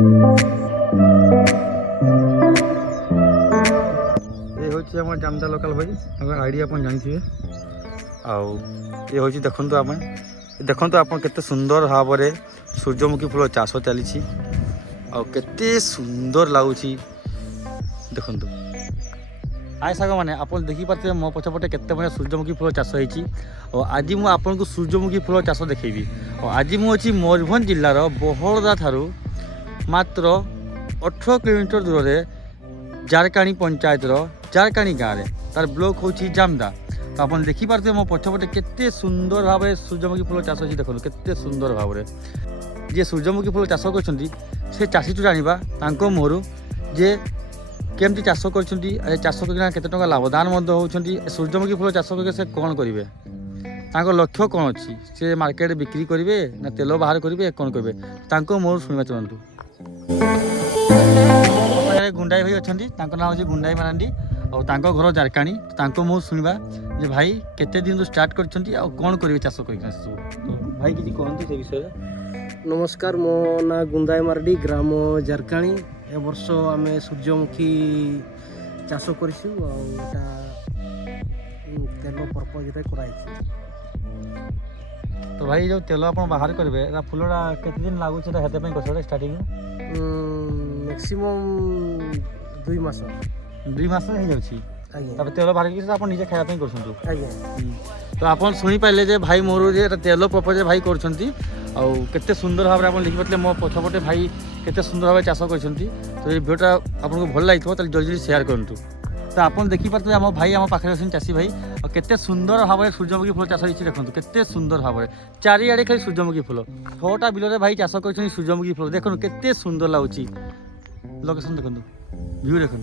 ये हूँ जामदा लोकल भाई आईडी आप जानते आउ ये हूँ देखु आप देखु आप केते सुंदर भाव में सूर्यमुखी फूल चाष चली आते सुंदर लगुच देखु आए साग मैंने आप देखिपे मो पछपटे केते बढ़िया सूर्यमुखी फूल चाष होती और आज मुझे आपको सूर्यमुखी फूल चाष देखेबी और आज मुझे मयूरभंज जिलार बहड़दा ठारू मात्र 18 किलोमीटर दूर से जारकाणी पंचायत जारकाणी गाँव में तार ब्लॉक हूँ जामदा तो आप देखिपे मो पछपटे केते सुंदर भाव में सूर्यमुखी फूल चाष होती देखो केते सुंदर भाव में जे सूर्यमुखी फूल चाष कर चाषी तो जाना मुहर जे केमती चाष कर चाष कर लाभदान होती सूर्यमुखी फूल चाष करके से कौन करेंगे लक्ष्य कौन अच्छी से मार्केट बिक्री करेंगे ना तेल बाहर करेंगे कौन करेंगे मोर शुणा चलतु गुंडाई भाई अच्छा ना हूँ गुंडाई मारांडी और घर जारकाणी तो मुझे शुणा जे भाई केते दिन स्टार्ट कर कौन करेंगे चाष कर भाई किसी कहते से विषय नमस्कार मो ना गुंदाई मार्डी ग्राम जारकाणी ए वर्ष आम सूर्यमुखी चाष कर तेल पर्पज कराई तो भाई जो तेल आप बाहर करेंगे फूलटा केते दिन लगुच गछ स्टार्टिंग मैक्सिमम 2 मास 2 मास हो जाऊँगी तेल बाहर आप निजे खायापी कर तो आप शुणी पारे भाई मोर तेल पर्पज भाई करते सुंदर भाव में आप लिखिपे मो पछपटे भाई केते सुंदर भाव चाष कर तो ये वीडियोटा आपको भल लगी जल्दी जल्दी शेयर करूँ तो आप देखिपे आम भाई आम पाखे अच्छे चाषी भाई और केते सुंदर भाव में सूर्यमुखी फूल चाष होती देखो केते सुंदर भाव में चारिआडे खाली सूर्यमुखी फूल 6टा बिल भाई चाष कर सूर्यमुखी फूल देखो केते सुंदर लगुच लोकेशन देखो व्यू देखो